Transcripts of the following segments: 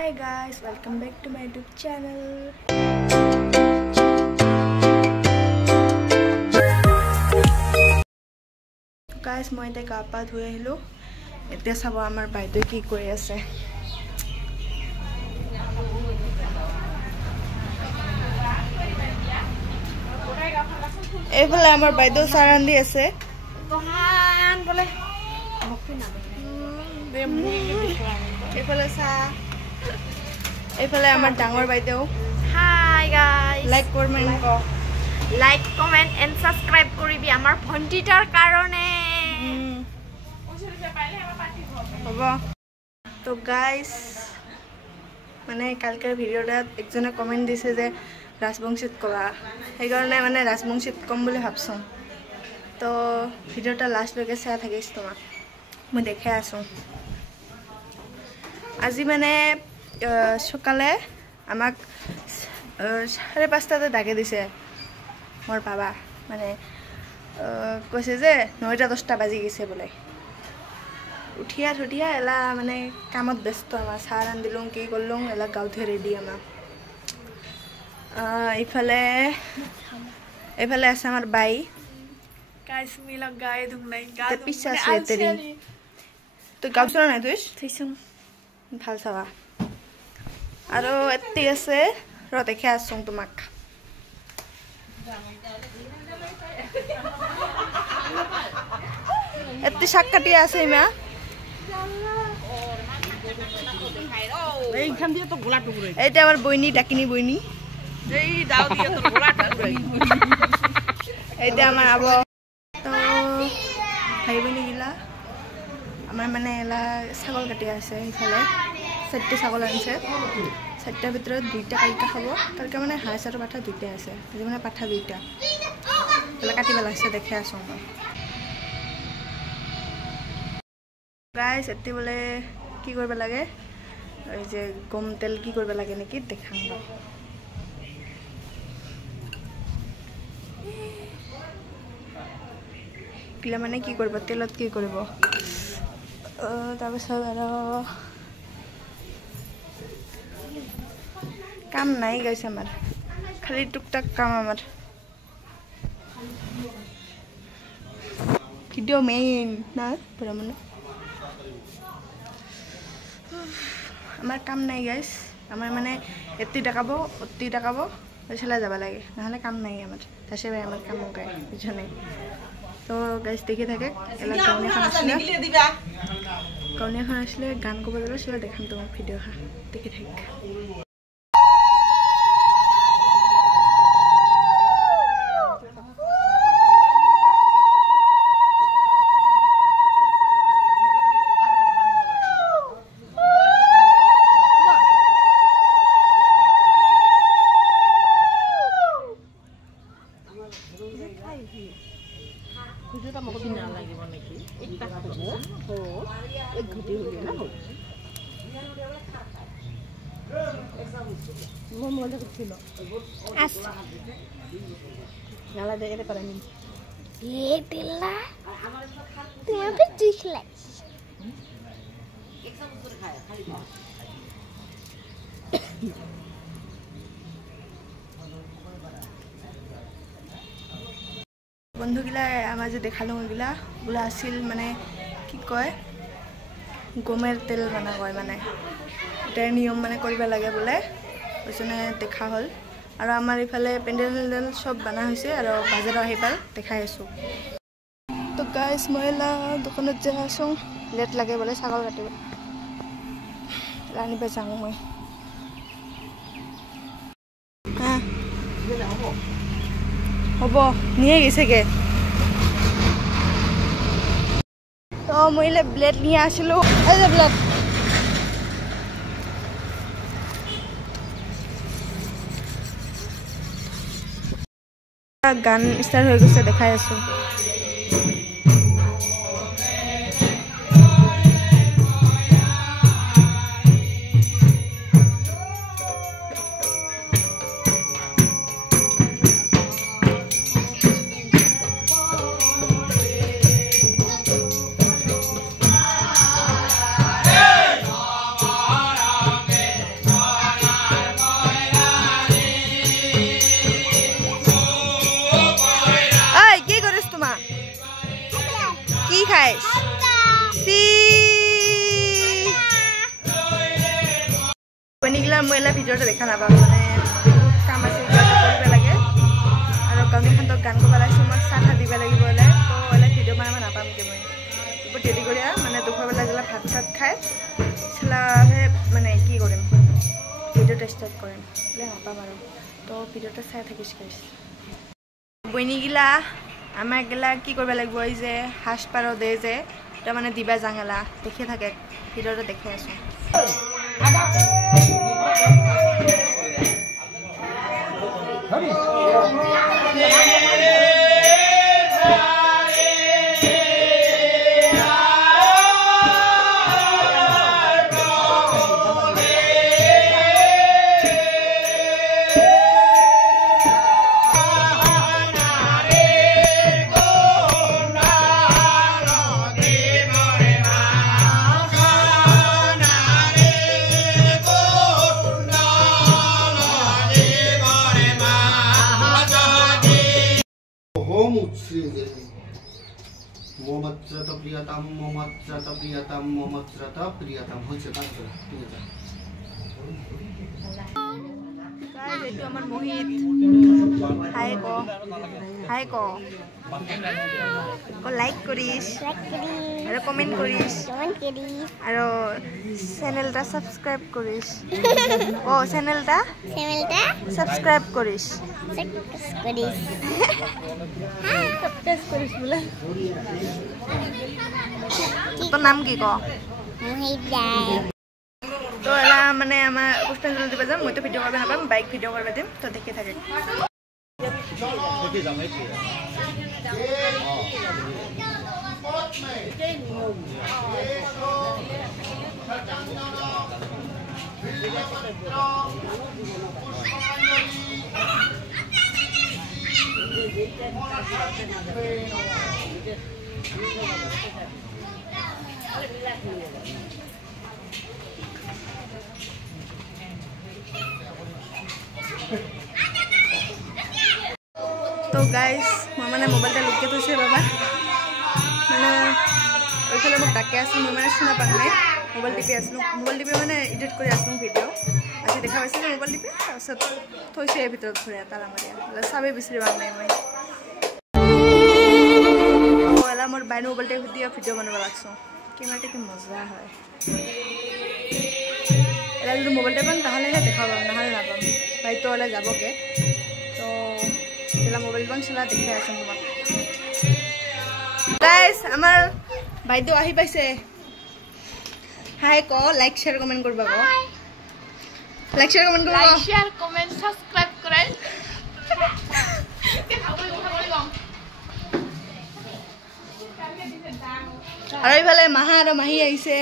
Hi guys, welcome back to my YouTube channel. Guys, মই এটা কাপা ধুই আহিলো। এতিয়া চাব আমাৰ বাইদেউ কি কৰি আছে। এইফালে আমাৰ বাইদেউ চাৰান দি আছে। কহান বলে মখি না দেমনি এইফালে চা এইফালে আমাৰ ডাঙৰ বাইদেউ। Hi guys, লাইক কমেন্ট ক like, comment and subscribe কৰিবি আমাৰ ভন্টিটাৰ কাৰণে। হ'ব তো গাইস মানে কালকেৰ ভিডিঅ'টাত একজনে কমেন্ট দিছে যে ৰাজবংশীত কবা সেইকাৰণে মানে ৰাজবংশীত কম বুলি ভাবছো। তো ভিডিঅ'টা লাষ্টলৈকে চাই থাকিস তোমাক মই দেখাই আছো। আজি মানে সকালে আমাক 5:30 ডাকে দিছে মোৰ বাবা মানে কৈছে যে 9:10 বাজি গৈছে বলে। উঠিয়া এলা মানে কামত ব্যস্ত আমাৰ চাহ ৰান্ধিলোঁ কি কৰিলোঁ এলা গাঁৱতে ৰেডি আমাৰ। এইফালে আছে আমাৰ বাই Guys, মিলা গায়ে ধুম নাই গা পিছা আছে তেৰি তুই গাঁও চৰা নাই তুই থৈছো ভাল চাবা আৰু এতি আছে ৰ দেখে আছো তোমাক। এতি শাক কাটি আছে ইমা এইখান দিয়ে তো গোলা টুকুরে এইটা আমার বইনি ডাকিনি বইনি এই দাও দিয়ে তো গোলা টুকুরে এইটা আমার আব তো ভাই বইনি গিলা আমার মানে এলা ছাগল কাটি আছে ইফালে 4টা ছাগল আনছে 4টার ভিতরে 2টা কালকা খাব কালকা মানে হাঁস আর পাঠা 2টা আছে আজি মানে পাঠা 2টা এলা কাটিবা লাগছে দেখে আছো গাইস এতি বলে কি করবে লাগে ওই যে গম তেল কি করবে লাগে নাকি দেখাম কিলা মানে কি করব তেলত কি করব তাৰপিছত আৰু কাম নাই গাইছে আমাৰ খালি টুকটাক কাম আমাৰ ভিডিঅ' মেইন না পুৰা মানে আমার কাম নাই গাইস আমার মানে এতি টাকাব অতি টাকাব চলে যাব লাগে নহলে কাম নাই আমার তাছে ভাই আমার কাম গায় বুঝনে তো গাইস দেখে থাকে এলা গানে খাসলে দিবা গানে খাসলে গান কব যাবে সেটা দেখাম তোমাক ভিডিও হা দেখে থাক। খুজুটা মক দিন লাগিব নেকি একটা খাবো ও এক ঘটি হলো না মন মজা করছিল আস গালা দে এর পারে নি এ দিলা তুমি ওকে দিখলাই এক চামচ করে খায় খালি বন্ধুগিলা আমাৰ যে দেখালো গিলা গুলা আছিল মানে কি কয় গমেৰ তেল বানা কয় মানে এটাৰ নিয়ম মানে কৰিব লাগে বলে ওজনে দেখা হল আৰু আমাৰ ইফালে পেন্ডেল সব বানা হৈছে আৰু বাজাৰত আহিপাল দেখাই আছো। তো গাইস মইলা দোকানত যে আছো লেট লাগে বলে ছাগল কাটিব ৰানিব যাওঁ মই হ'ব নিয়ে গেছেগে তো মইলে ব্লেড নিয়ে আসলো এই যে ব্লেড গান স্টার্ট হয়ে গেছে দেখাই আছো। মই এলা ভিডিঅ'টো দেখা নাপাম মানে কাম আছে কৰিব লাগে আৰু গানখনক গান গাব লাগিছে মই চাহ দিব লাগিব এলা তো এলা ভিডিঅ' বনাব নাপাম কি মই বহুত দেৰি কৰি মানে দুপৰবেলা গেলা ভাত চাত খাই চিলাহে মানে কি কৰিম ভিডিঅ'টো ষ্টাৰ্ট কৰিম এলা নাপাম আৰু তো ভিডিঅ'টো চাই থাকিছ গাইছ বইনিগিলা আমাৰ গেলা কি কৰিব লাগিব এই যে হাঁস পাৰ দে যে এটা মানে দিবা জাঙেলা দেখি থাকে ভিডিঅ'টো দেখি আছো मोमत्रत प्रियतम হচ্ছে তারপরে ঠিক আছে গাইস এটো আমার মোহিত হাই কো লাইক করিস আর কমেন্ট করিস আর চ্যানেলটা সাবস্ক্রাইব করিস ও চ্যানেলটা সাবস্ক্রাইব করিস বলে তোর নাম কি কো মোহিত তো এলা মানে আমার পুষ্পাঞ্জলি দিবা যাম মই তো ভিডিও করবে নাপাম বাইক ভিডিও করবে দিম তো দেখি থাকে तो गाइस मैं मैंने मोबाइलটা লুকিয়ে থৈছে বাবা মানে ওইখানে মোক ডাকে আছে মই মানে শুনা পাং নাই মোবাইল টিপি মানে এডিট কৰি আছো ভিডিও আজি দেখা পাইছে মোবাইল টিপি তাৰছত থৈছে ভিতৰত ঘৰে তালা মাৰিয়া চাবে বিচৰি পাং নাই মই ওলা মোৰ বাইন মোবাইলটা দিয়া ভিডিও বনাব লাগছো কেমেৰাটা কি মজা হয় এলা যদি মোবাইলটা পাম তাহলেহে দেখাব নহলে নাপাম বাইতো ওলা যাবকে তো चला मोबाइल बन चला देखै आछन তোমাক गाइस আমাৰ বাইদো আহি পাইছে হাই ক লাইক শেয়ার কমেন্ট করবা ক লাইক শেয়ার কমেন্ট করবা লাইক শেয়ার কমেন্ট সাবস্ক্রাইব করেন আৰু ইফালে মাহা আৰু মাহি আহিছে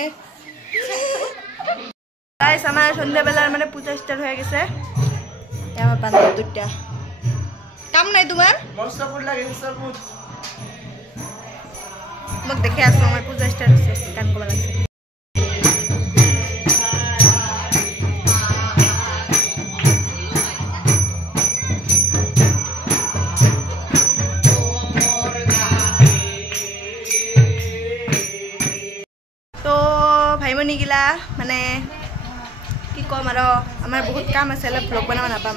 गाइस আমাৰ সন্ধ্যা বেলাৰ মানে পূজা ষ্টাৰ্ট হৈ গৈছে আমাৰ বান্ধৱ দুটা কাম নাই তোমার মনসাপুর লাগে মনসাপুর মোক দেখে আছো আমার পূজা স্টার্ট হচ্ছে গান গাবা লাগছে তো ভাইমনি গিলা মানে কি কম আৰু আমাৰ বহুত কাম আছে এলা ব্লগ বনাব নাপাম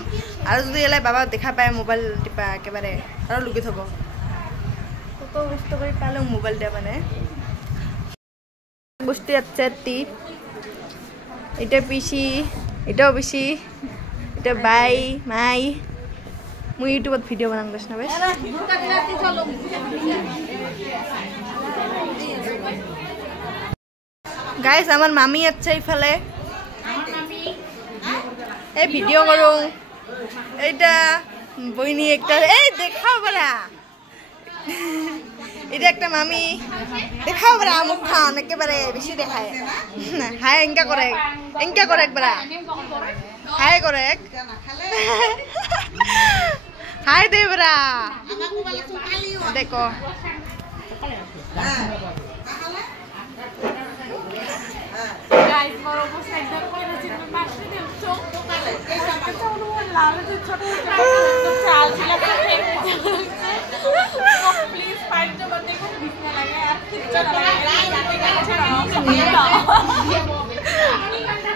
আৰু যদি এলা বাবা দেখা পায় মোবাইল টিপা একেবাৰে আৰু লুকি থব কত বস্তু কৰি পালে মোবাইল দিয়া মানে বস্তু আচ্ছাটি এটা পিসি এটাও পিসি এটা বাই মাই মই ইউটিউবত ভিডিও বনাম গছ না বেশ গাইস আমার মামি আচ্ছা ইফালে এই ভিডিও করো এইটা বইনি একটা এই দেখাও বড়া এটা একটা মামি দেখাও বড়া মুখখান একেবারে বেশি দেখায় হাই এঙ্কা করে একবার হাই করে হাই দে বড়া দেখো गाइस मोर अवस्था एकदम केना छै मास्टर दे चोक टोकाले एटा के चाउल लाल जे छोट एकदम चाल छिला से प्लीज फाइट जो बंदे को दिखने लगे यार कितना लगे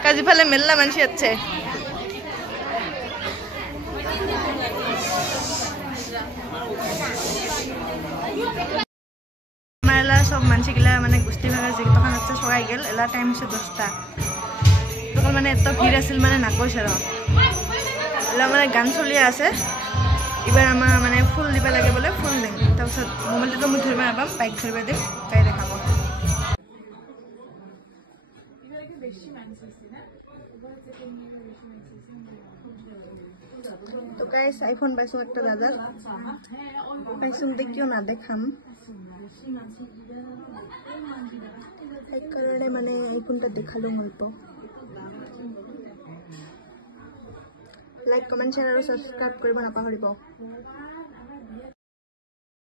काजी फले मेल्ला मानसी अच्छे এলা সব মানসিগিলা মানে গোষ্ঠী ভাগৰ যিকেইটাখন আছে চগাই গেল এলা টাইম হৈছে 10টা তখন মানে এত ভিড় আছিল মানে নাকৈছে আৰু এলা মানে গান চলি আছে এবাৰ আমাৰ মানে ফুল দিব লাগে বলে ফুল দিম তাৰপিছত মোবাইলটো মই ধৰিব নাপাম বাইক ধৰিব দিম তাই দেখাব তো গাইস আইফোন পাইছো একটা দাদার পাইছো দেখিও না দেখাম এক কারণে মানে আইফোনটা দেখালো অল্প লাইক কমেন্ট শেয়ার আর সাবস্ক্রাইব করব না পাহৰিব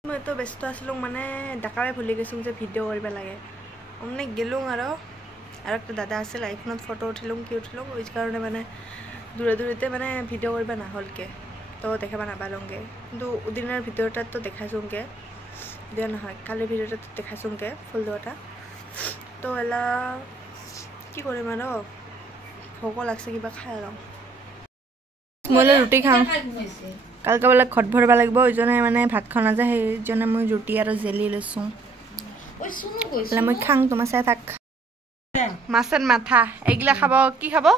মই তো ব্যস্ত আছিলো মানে দেখাবে ভুলি গৈছো যে ভিডিও কৰিব লাগে অমনে গেলুং আৰু একটা দাদা আছিল আইফোনত ফটো উঠিলুং কি উঠিলুং ওই কারণে মানে দূরে দূরেতে মানে ভিডিও করবা না হলকে তো দেখাবা না পালংগে কিন্তু ওদিনের ভিডিওটা তো দেখাইছুংগে দিয়া নহয় কালি ভিডিওটা তো দেখাইছুংগে ফুল দেওয়াটা তো এলা কি কৰিম আৰু ভোক লাগছে কিবা খাই লওঁ মইলে ৰুটি খাওঁ কালকে বেলা ঘট ভৰবা লাগিব ওইজনে মানে ভাত খাও না যায় সেইজনে মই ৰুটি আৰু জেলি লৈছো এলা মই খাং তোমাৰ চাই থাক মাছের মাথা এগুলা খাবো কি খাবো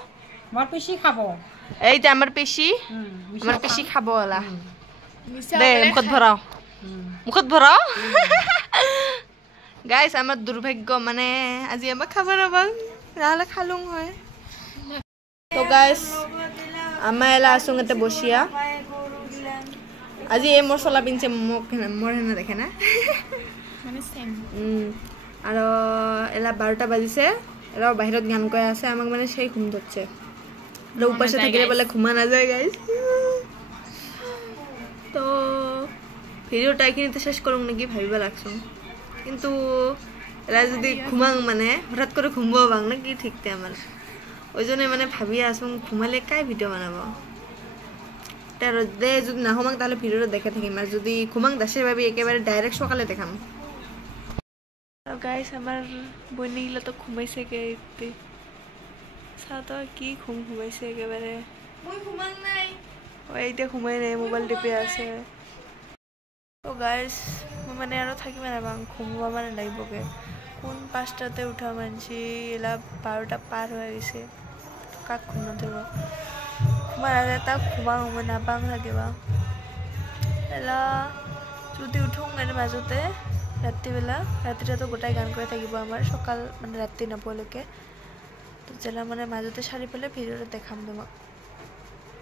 আমার পেশি খাবো এই যে আমার পেশি খাবো এলা দে মুখত ভরাও গাইস আমার দুর্ভাগ্য মানে আজি আমার খাবার নাপাম নাহলে খালুং হয় তো গাইস আমার এলা আসুংতে বসিয়া আজি এই মশলা পিনছে মোর হেনা দেখে না মানে সেম আর এলা 12টা বাজিছে এলা বাহিৰত গান কয় আছে আমাক মানে সেই ঘুম ধরছে উপাসে থাকিলে বলে ঘুমা না যায় গাইস তো ভিডিওটা এখানেতে শেষ করুম নাকি ভাবিবা লাগছো কিন্তু এলা যদি ঘুমাং মানে হঠাৎ করে ঘুমবো বাং না কি ঠিকতে আমার ওইজনে মানে ভাবি আসুং ঘুমালে কাই ভিডিও বানাবো তার দে যদি না ঘুমাং তাহলে ভিডিওটা দেখে থাকিম আর যদি ঘুমাং দাসের ভাবি একেবারে ডাইরেক্ট সকালে দেখাম গাইস আমার বইনিগুলো তো ঘুমাইছে কে সাতো কি ঘুমাইছে একেবারে মই ঘুমাং নাই ওই এইটা ঘুমাই নাই মোবাইল টিপে আছে তো গাইস মানে আর থাকিব না বাং ঘুমবা মানে লাগবকে কোন 5টাতে উঠা মানছি এলা 12টা পার হয়ে গেছে কাক ঘুম না দেব ঘুমার আগে তা ঘুমাং না বাং থাকিবা এলা যদি উঠুং মানে মাজতে রাত্রিবেলা রাত্রিটা তো গোটাই গান করে থাকিব আমার সকাল মানে রাত্রি নপলৈকে তো জেলা মানে মাজতে সারি পেলে ভিডিওটা দেখাম তোমাক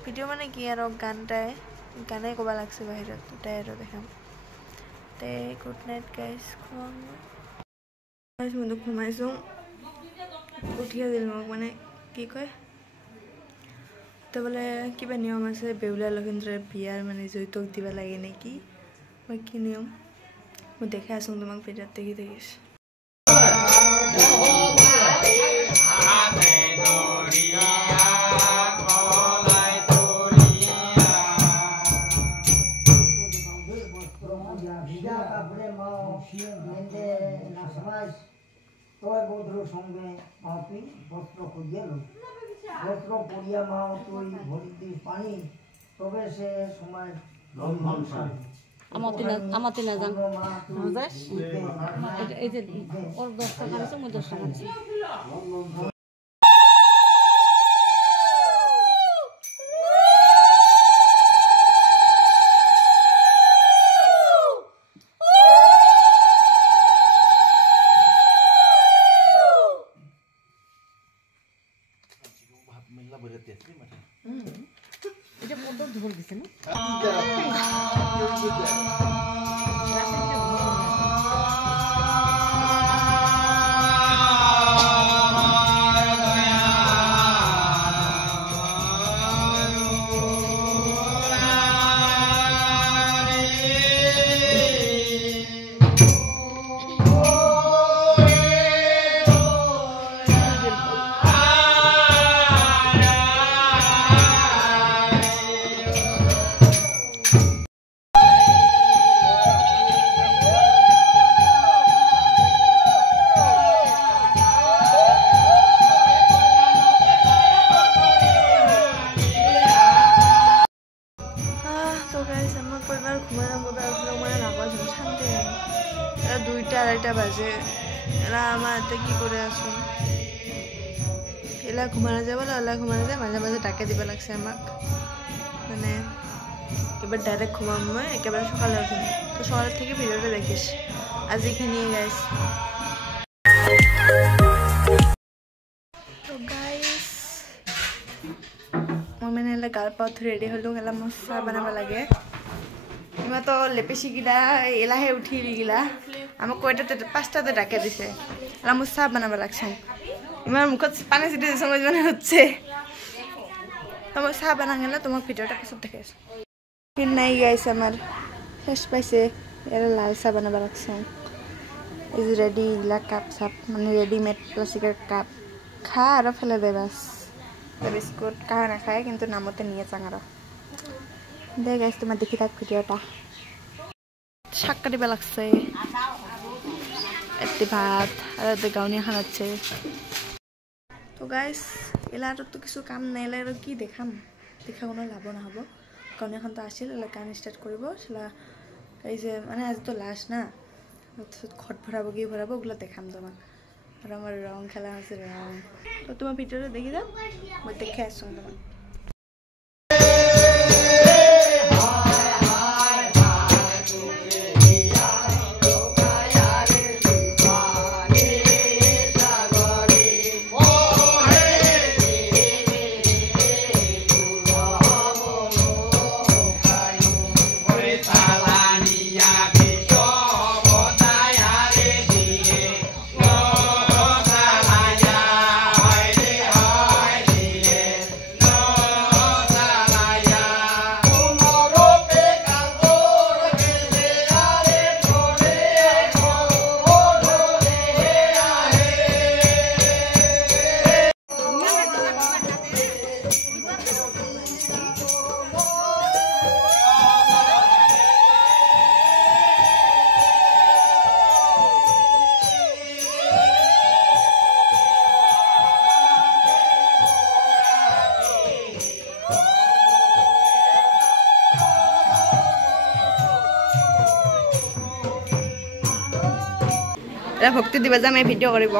ভিডিও মানে কি আর গানে কবা লাগছে বাহিৰত ওটাই আর দেখাম তে গুড নাইট গাইস ঘুমাম গাইস মই ঘুমাইছো উঠিয়া দিল মোক মানে কি কয় তো বলে কিবা নিয়ম আছে বেউলা লখিন্দৰৰ বিয়াৰ মানে যৌতুক দিবা লাগে নেকি মই কি নিয়ম মই দেখে আসুন তোমাক ভিডিওত দেখি দেখিস সঙ্গে মাপি বস্ত্র খুঁজিয়ে বস্ত্র পরিয়া মা তুই ভরিতে পানি তবে সে সময় আমার তিন যান এই যে ওর 10 টাকা আছে মই 10 টাকা আছে এটা কত ধরে দিছে না আমাতে কি করে আসুন এলা ঘুমানো যায় বলে এলা ঘুমানো যায় মাঝে মাঝে ডাকে দিবা লাগছে আমাক মানে এবার ডাইরেক্ট ঘুমাম মই একেবারে সকালে উঠিম তো সকালের থেকে ভিডিওটা দেখিস আজ এখানে গাইস তো গাইস মই মানে এলা গাল পাত রেডি হলো এলা মই চাহ বনাব লাগে ইমান তো লেপেচিকিটা এলাহে উঠি গিলা আমাক কয়টাতে 5টাতে ডাকে দিছে এলা মই চাহ বনাব লাগছে ইমান মুখত পানি ছিটি দিছে মই মানে হচ্ছে তো মই চাহ বনা গেলে তোমাক ভিডিওটা পিছত দেখাই আছো ফির নাই গাইছে আমার শেষ পাইছে এরা লাল চাহ বনাব লাগছে এই যে রেডি ইলা কাপ সাপ মানে রেডিমেড প্লাস্টিকের কাপ খা আর ফেলে দে বাস বিস্কুট কাহা না খায় কিন্তু নামতে নিয়ে চাঙারা দে গাইস তোমার দেখি থাক ভিডিওটা শাক কাটিবা লাগছে এতে ভাত আর এতে গাউনি খানাচ্ছে তো গাইস এলার তো কিছু কাম নাই এলার কি দেখাম দেখা কোনো লাভ না হব গাউনি এখন তো আসিল এলা গান স্টার্ট করব সেলা এই যে মানে আজ তো লাস্ট না ঘট ভরাবো কি ভরাবো ওগুলো দেখাম তোমার আর আমার রং খেলা আছে রং তো তোমার ভিডিওটা দেখি যাও মই দেখে আসছো তোমার ভক্তি দিবা যাম এই ভিডিও কৰিব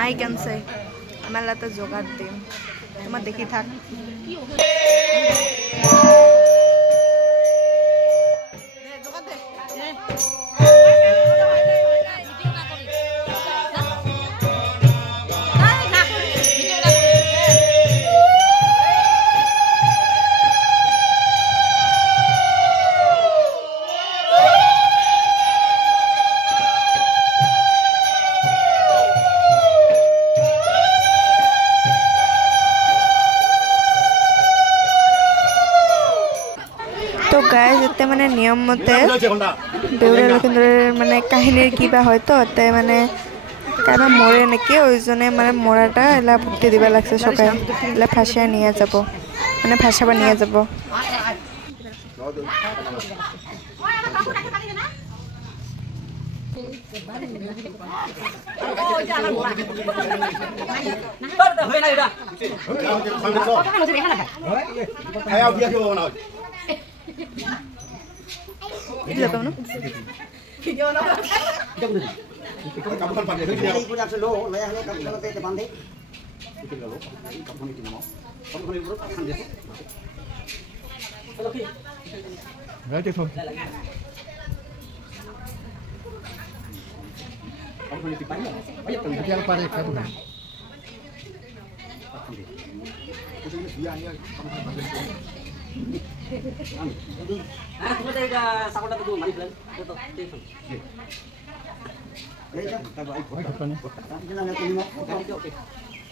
মাইক আনছে আমাৰ লাতে জোগাড় দিম তোমাৰ দেখি থাক তো গাইজ এতে মানে নিয়ম মতে দেউৰে লখিন্দরের মানে কাহিনীর কিবা হয়তো এতে মানে কারো মরে নাকি ওইজনে মানে মরাটা এলা ভুক্তি দিবা লাগছে সকালে এলা ফাঁসিয়া নিয়ে যাব মানে ফাঁসাবা নিয়ে যাব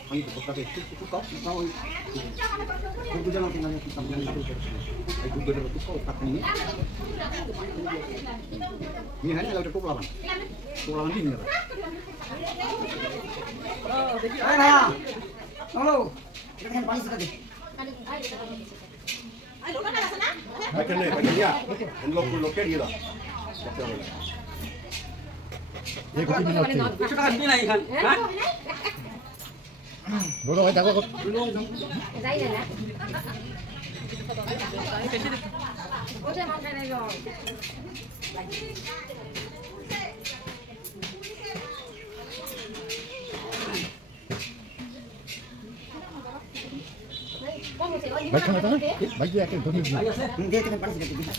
Ang pagkakit tukaw tukaw ay kung diyan natin na kita ng ito ay kung diyan tukaw takni ni hari lalu tukawan din ya ay na halo kita kan paling sekali ay lo na sana baik ya en lo querido ये कुछ नहीं होती कुछ का नहीं नहीं हां बोलो भाई देखो जाइए ना ओजे मान करे जो बैठो ना बैठ गया के धोनी दे के पानी से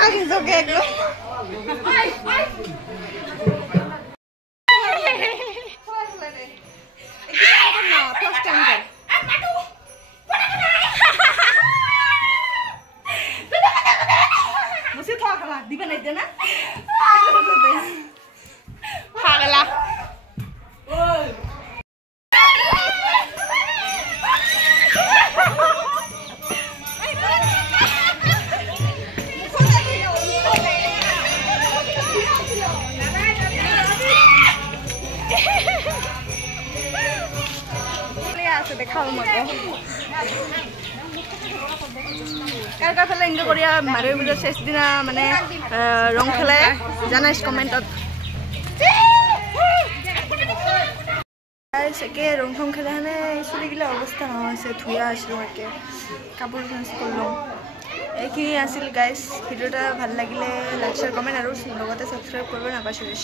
দেখা নিজকে একদম দিবে না না পাগলা দেখাও মতো কার ফালে এনজয় কৰি মাৰুই পূজাৰ শেষ দিনা মানে ৰং খেলে জানাইছ কমেণ্টত একে ৰং থং খেলে মানে চুলিগিলা অৱস্থা নোহোৱা হৈছে ধুইয়া আছিলোঁ একে কাপোৰ চেঞ্জ কৰিলোঁ এইখিনি আছিল গাইজ ভিডিঅ'টা ভাল লাগিলে লাইক শ্বেয়াৰ কমেণ্ট আৰু লগতে ছাবস্ক্ৰাইব কৰিব নাপাহৰিব